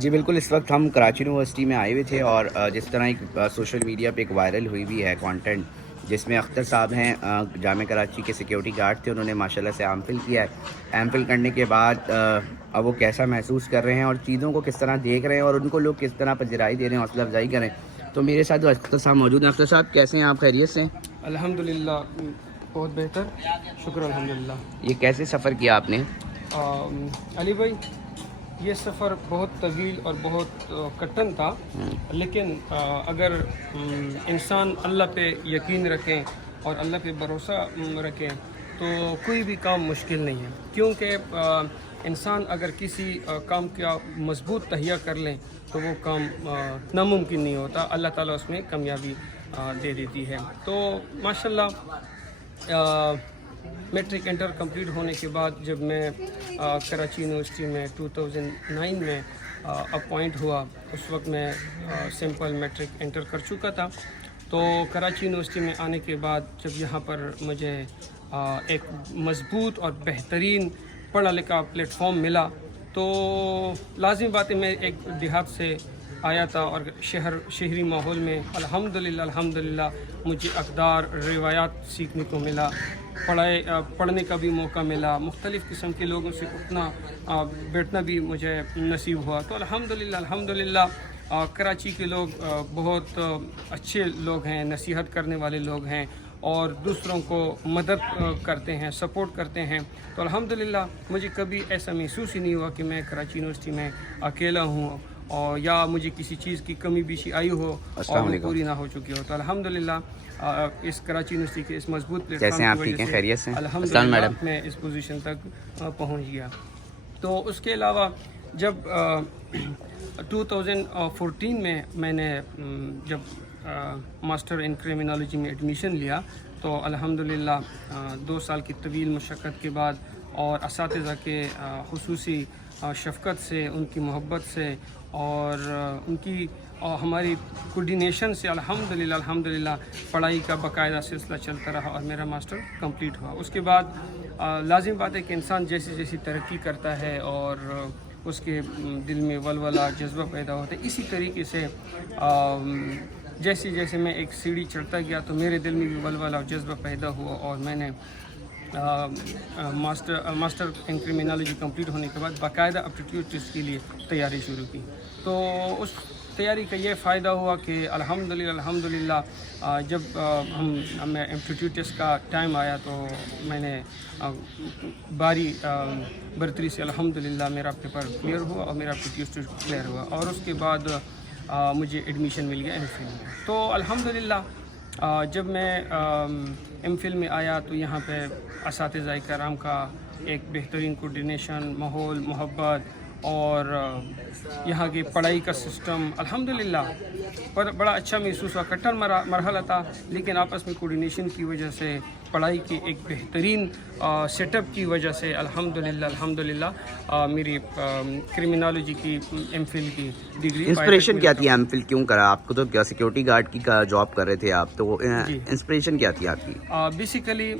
جی بالکل، اس وقت ہم کراچی یونیورسٹی میں آئے ہوئے تھے اور جس طرح ایک سوشل میڈیا پہ ایک وائرل ہوئی ہوئی ہے کانٹینٹ، جس میں اختر صاحب ہیں جامعہ کراچی کے سیکیورٹی گارڈ تھے، انہوں نے ماشاءاللہ سے ایم فل کیا ہے۔ ایم فل کرنے کے بعد اب وہ کیسا محسوس کر رہے ہیں اور چیزوں کو کس طرح دیکھ رہے ہیں اور ان کو لوگ کس طرح پذیرائی دے رہے ہیں، حوصلہ افزائی کریں۔ تو میرے ساتھ اختر صاحب موجود ہیں۔ اختر صاحب کیسے ہیں آپ؟ خیریت سے؟ الحمدللہ بہت بہتر، شکر الحمدللہ۔ یہ کیسے سفر کیا آپ نے؟ علی بھائی، یہ سفر بہت طویل اور بہت کٹھن تھا، لیکن اگر انسان اللہ پہ یقین رکھیں اور اللہ پہ بھروسہ رکھیں تو کوئی بھی کام مشکل نہیں ہے، کیونکہ انسان اگر کسی کام کا مضبوط تہیہ کر لیں تو وہ کام ناممکن نہیں ہوتا، اللہ تعالیٰ اس میں کامیابی دے دیتی ہے۔ تو ماشاءاللہ میٹرک انٹر کمپلیٹ ہونے کے بعد جب میں کراچی یونیورسٹی میں 2009 میں اپوائنٹ ہوا، اس وقت میں سمپل میٹرک انٹر کر چکا تھا۔ تو کراچی یونیورسٹی میں آنے کے بعد جب یہاں پر مجھے ایک مضبوط اور بہترین پڑھا لکھا پلیٹ فارم ملا تو لازم بات ہے میں ایک دیہات سے آیا تھا اور شہری ماحول میں الحمدللہ مجھے اقدار روایات سیکھنے کو ملا، پڑھنے کا بھی موقع ملا، مختلف قسم کے لوگوں سے اٹھنا بیٹھنا بھی مجھے نصیب ہوا۔ تو الحمدللہ کراچی کے لوگ بہت اچھے لوگ ہیں، نصیحت کرنے والے لوگ ہیں اور دوسروں کو مدد کرتے ہیں، سپورٹ کرتے ہیں۔ تو الحمدللہ مجھے کبھی ایسا محسوس ہی نہیں ہوا کہ میں کراچی یونیورسٹی میں اکیلا ہوں اور یا مجھے کسی چیز کی کمی بیشی آئی ہو اور وہ پوری نہ ہو چکی ہو۔ تو الحمدللہ اس کراچی یونیورسٹی کے اس مضبوط پلیٹ فارم کی وجہ سے الحمدللہ میں اس پوزیشن تک پہنچ گیا۔ تو اس کے علاوہ جب 2014 میں نے جب ماسٹر ان کرمنالوجی میں ایڈمیشن لیا تو الحمدللہ 2 سال کی طویل مشقت کے بعد اور اساتذہ کے خصوصی شفقت سے، ان کی محبت سے اور ان کی ہماری کوڈینیشن سے الحمدللہ پڑھائی کا باقاعدہ سلسلہ چلتا رہا اور میرا ماسٹر کمپلیٹ ہوا۔ اس کے بعد لازم بات ہے کہ انسان جیسی ترقی کرتا ہے اور اس کے دل میں ولولہ جذبہ پیدا ہوتا ہے، اسی طریقے سے جیسے میں ایک سیڑھی چڑھتا گیا تو میرے دل میں بھی ولولہ اور جذبہ پیدا ہوا اور میں نے ماسٹر ان کرمنالوجی کمپلیٹ ہونے کے بعد باقاعدہ اپٹیٹیوڈ ٹیسٹ کے لیے تیاری شروع کی۔ تو اس تیاری کا یہ فائدہ ہوا کہ الحمدللہ جب ہمیں اپٹیٹیوڈ ٹیسٹ کا ٹائم آیا تو میں نے باری برتری سے الحمدللہ میرا پیپر کلیئر ہوا اور میرا اپٹیٹیوڈ ٹیسٹ کلیئر ہوا اور اس کے بعد مجھے ایڈمیشن مل گیا ایم فل میں۔ تو الحمدللہ جب میں ایم فل میں آیا تو یہاں پہ اساتذہ کرام کا ایک بہترین کوڈینیشن، ماحول، محبت اور یہاں کی پڑھائی کا سسٹم الحمدللہ بڑا اچھا محسوس ہوا۔ کٹھن مرحلہ تھا لیکن آپس میں کوڈینیشن کی وجہ سے، پڑھائی کی ایک بہترین سیٹ اپ کی وجہ سے الحمدللہ میری کرمنالوجی کی ایم فل کی ڈگری۔ انسپریشن کیا تھی ایم فل کیوں کرا؟ آپ کو تو کیا سیکیورٹی گارڈ کی جاب کر رہے تھے آپ، تو انسپریشن کیا تھی آپ کی؟ بیسیکلی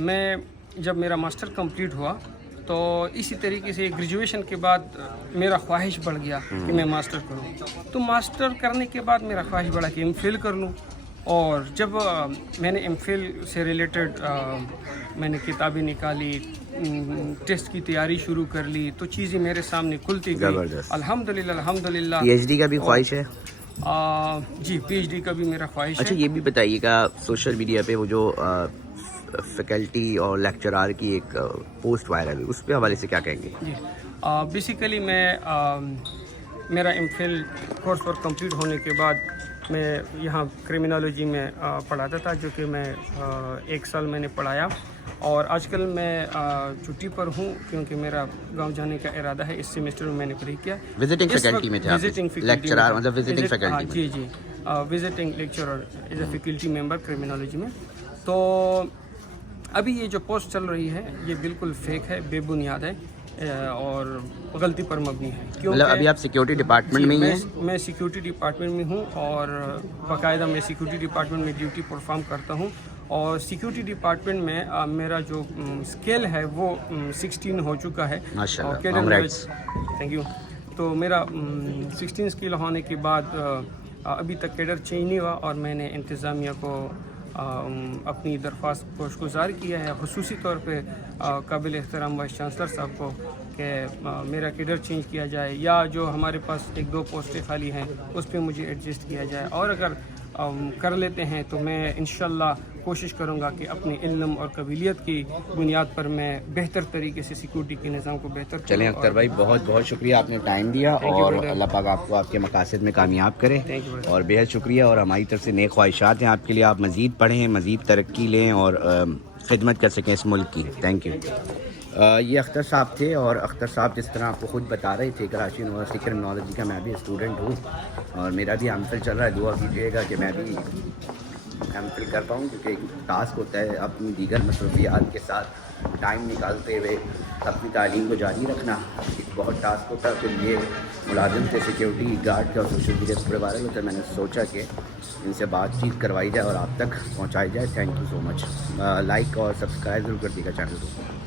میں جب میرا ماسٹر کمپلیٹ ہوا تو اسی طریقے سے گریجویشن کے بعد میرا خواہش بڑھ گیا کہ میں ماسٹر کروں۔ تو ماسٹر کرنے کے بعد میرا خواہش بڑھا کہ ایم فل کر لوں، اور جب میں نے ایم فل سے ریلیٹڈ میں نے کتابیں نکالی، ٹیسٹ کی تیاری شروع کر لی تو چیزیں میرے سامنے کھلتی گئی۔ الحمدللہ پی ایچ ڈی کا بھی خواہش ہے؟ جی، پی ایچ ڈی کا بھی میرا خواہش ہے۔ اچھا یہ بھی بتائیے گا، سوشل میڈیا پہ وہ جو فیکلٹی اور لیکچرار کی ایک پوسٹ وائرل ہوئی، اس پہ حوالے سے کیا کہیں گے؟ جی بیسیکلی میرا MPhil course work complete ہونے کے بعد میں یہاں کرمنالوجی میں پڑھاتا تھا، جو کہ میں 1 سال میں نے پڑھایا اور آج کل میں چھٹی پر ہوں کیونکہ میرا گاؤں جانے کا ارادہ ہے۔ اس سیمسٹر میں نے پڑھی کیا وزٹنگ فیکلٹی میں تھے؟ لیکچرار مطلب وزٹنگ فیکلٹی میں؟ جی visiting lecturer as a faculty member criminology میں۔ تو ابھی یہ جو پوسٹ چل رہی ہے یہ بالکل فیک ہے، بے بنیاد ہے اور غلطی پر مبنی ہے۔ مطلب ابھی آپ سیکیورٹی ڈپارٹمنٹ میں ہی ہیں؟ میں سیکیورٹی ڈپارٹمنٹ میں ہوں اور باقاعدہ میں سیکیورٹی ڈپارٹمنٹ میں ڈیوٹی پرفارم کرتا ہوں اور سیکیورٹی ڈپارٹمنٹ میں میرا جو اسکیل ہے وہ 16 ہو چکا ہے۔ ماشاءاللہ، تھینک یو۔ تو میرا 16 اسکیل ہونے کے بعد ابھی تک کیڈر چینج نہیں ہوا اور میں نے انتظامیہ کو اپنی درخواست گوش گزار کیا ہے، خصوصی طور پہ قابل احترام وائس چانسلر صاحب کو کہ میرا کیڈر چینج کیا جائے یا جو ہمارے پاس 1-2 پوسٹیں خالی ہیں اس پہ مجھے ایڈجسٹ کیا جائے، اور اگر کر لیتے ہیں تو میں انشاءاللہ کوشش کروں گا کہ اپنے علم اور قابلیت کی بنیاد پر میں بہتر طریقے سے سیکورٹی کے نظام کو بہتر کروں۔ چلیں اختر بھائی، بہت بہت شکریہ، آپ نے ٹائم دیا اور اللہ پاک آپ کو آپ کے مقاصد میں کامیاب کرے، اور بے حد شکریہ، اور ہماری طرف سے نیک خواہشات ہیں آپ کے لیے، آپ مزید پڑھیں، مزید ترقی لیں اور خدمت کر سکیں اس ملک کی۔ Thank you. یہ اختر صاحب تھے، اور اختر صاحب جس طرح آپ کو خود بتا رہے تھے، کراچی یونیورسٹی کرمنالوجی کا میں بھی اسٹوڈنٹ ہوں اور میرا بھی ایم فل چل رہا ہے، دعا کیجیے گا کہ میں بھی ایم فل کر پاؤں، کیونکہ ایک ٹاسک ہوتا ہے اپنی دیگر مصروفیات کے ساتھ ٹائم نکالتے ہوئے اپنی تعلیم کو جاری رکھنا، ایک بہت ٹاسک ہوتا ہے۔ پھر یہ ملازم تھے سیکیورٹی گارڈ کا اور سوشل میڈیا پر وائرل ہوتا ہے، میں نے سوچا کہ ان سے بات چیت کروائی جائے اور آپ تک پہنچائی جائے۔ Thank you so much. Like اور سبسکرائب ضرور کر دیجیے گا چینل کو۔